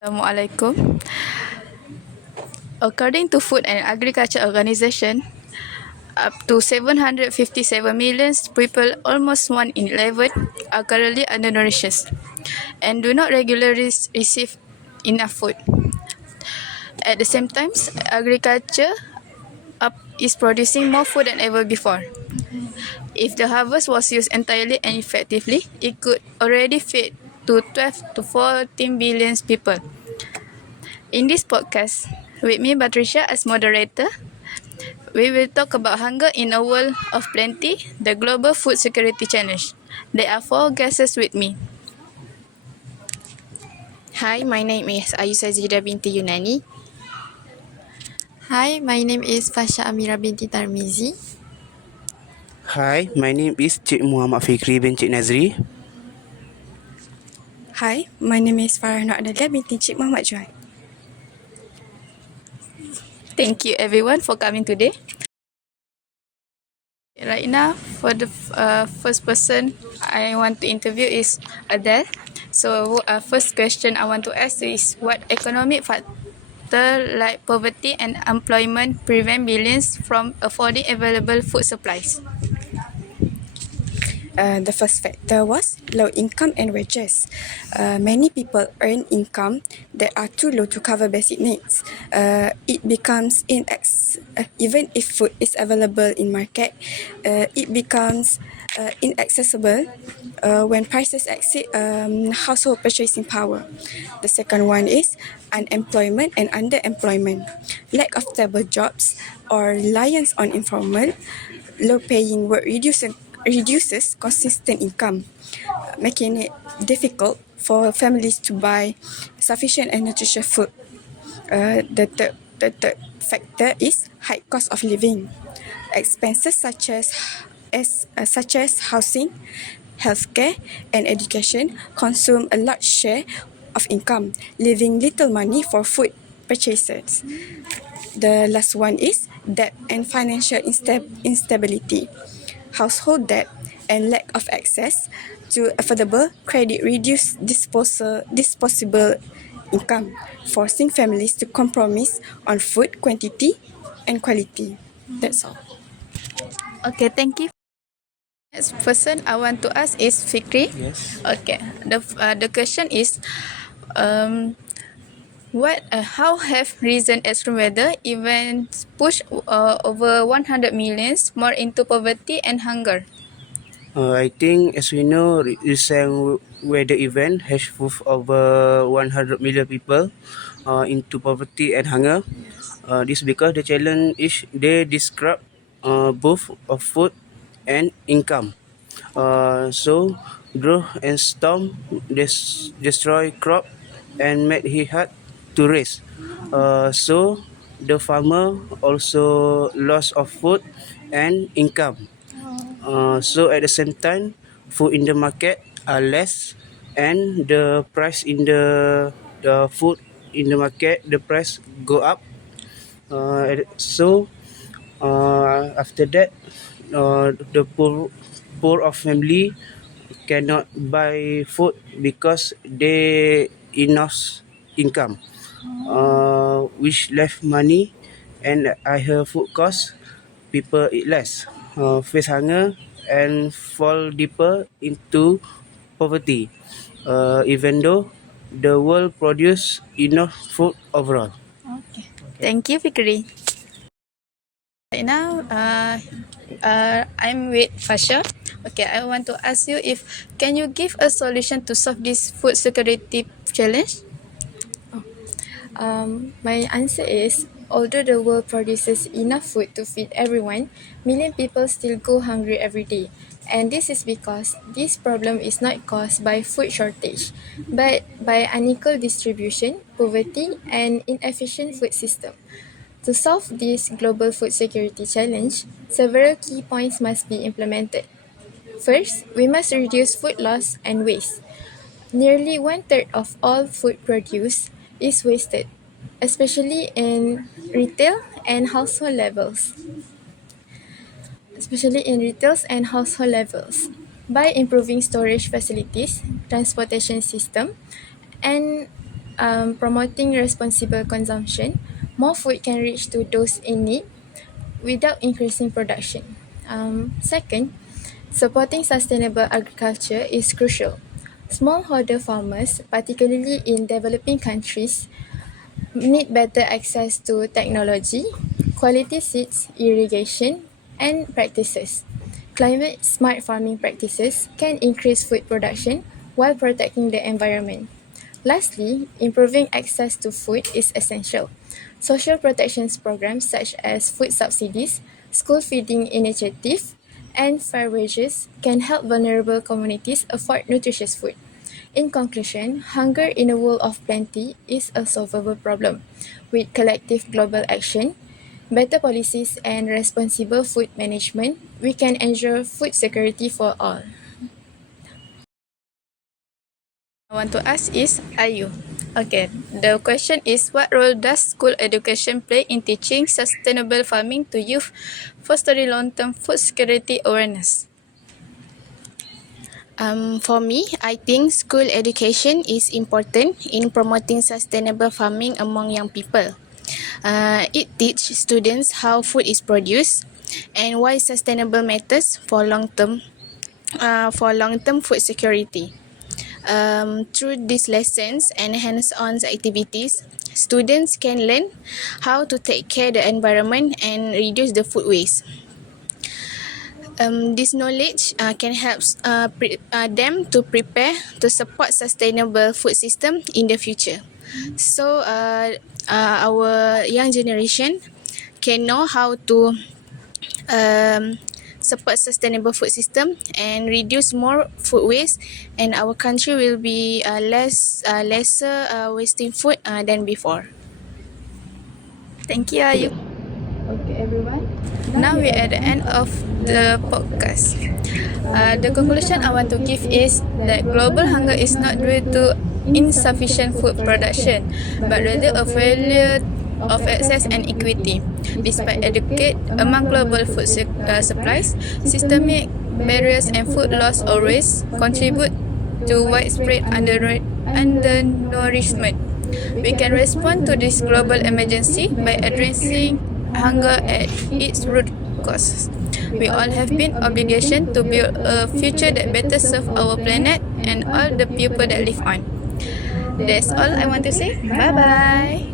Assalamualaikum. According to Food and Agriculture Organization, up to 757 million people, almost 1 in 11, are currently undernourished and do not regularly receive enough food. At the same time, agriculture is producing more food than ever before. If the harvest was used entirely and effectively, it could already feed to 12 to 14 billion people. In this podcast, with me, Patricia, as moderator, we will talk about hunger in a world of plenty, the global food security challenge. There are 4 guests with me. Hi, my name is Ayusa Zida binti Yunani. Hi, my name is Fasha Amira binti Tarmizi. Hi, my name is Cik Muhammad Fikri bin Cik Nazri. Hi, my name is Farah Nur Adalia binti Cik Muhammad Juan. Thank you everyone for coming today. Right now, for the first person I want to interview is Adele. So, first question I want to ask is, what economic factor like poverty and unemployment prevent millions from affording available food supplies? The first factor was low income and wages. Many people earn income that are too low to cover basic needs. It becomes even if food is available in market, it becomes inaccessible when prices exceed household purchasing power. The second one is unemployment and underemployment. Lack of stable jobs or reliance on informal, low-paying work reduces consistent income, making it difficult for families to buy sufficient and nutritious food. The third factor is high cost of living. Expenses such as housing, healthcare, and education consume a large share of income, leaving little money for food purchases. The last one is debt and financial instability. Household debt and lack of access to affordable credit reduce disposable income, forcing families to compromise on food quantity and quality. That's all. Okay, thank you. Next person I want to ask is Fikri. Yes. Okay, the question is, how have recent extreme weather events pushed over 100 millions more into poverty and hunger? I think, as we know, recent weather event has moved over 100 million people into poverty and hunger. This because the challenge is they describe both of food and income. So, drought and storm destroy crop and make it hard to raise. So, the farmer also loss of food and income. So at the same time, food in the market are less, and the price in the food in the market, the price go up. After that, the poor of family cannot buy food because they enough income, which left money and higher food cost. People eat less, face hunger, and fall deeper into poverty, even though the world produce enough food overall. Okay. Thank you, Fikri. Right now, I'm with Fasha. Okay, I want to ask you, if can you give a solution to solve this food security challenge? My answer is, although the world produces enough food to feed everyone, million people still go hungry every day. And this is because this problem is not caused by food shortage, but by unequal distribution, poverty, and inefficient food system. To solve this global food security challenge, several key points must be implemented. First, we must reduce food loss and waste. Nearly one-third of all food produced is wasted, especially in retail and household levels. By improving storage facilities, transportation system, and promoting responsible consumption, more food can reach to those in need without increasing production. Second, supporting sustainable agriculture is crucial. Smallholder farmers, particularly in developing countries, need better access to technology, quality seeds, irrigation, and practices. Climate smart farming practices can increase food production while protecting the environment. Lastly, improving access to food is essential. Social protections programs such as food subsidies, school feeding initiative, and fair wages can help vulnerable communities afford nutritious food. In conclusion, hunger in a world of plenty is a solvable problem. With collective global action, better policies, and responsible food management, we can ensure food security for all. I want to ask is Ayu. Okay, the question is what role does school education play in teaching sustainable farming to youth, fostering long-term food security awareness? For me, I think school education is important in promoting sustainable farming among young people. It teaches students how food is produced and why sustainable matters for long-term food security. Through these lessons and hands-on activities, students can learn how to take care of the environment and reduce the food waste. This knowledge can help them to prepare to support sustainable food system in the future. So our young generation can know how to support sustainable food system and reduce more food waste, and our country will be lesser wasting food than before. Thank you, Ayu. Okay, everyone. Now we're at the end of the podcast. The conclusion I want to give is that global hunger is not due to insufficient food production, but rather a failure of access and equity. Despite adequate among global food supplies, systemic barriers and food loss always contribute to widespread undernourishment. We can respond to this global emergency by addressing hunger at its root cause. We all have been obligation to build a future that better serve our planet and all the people that live on. That's all I want to say. Bye bye.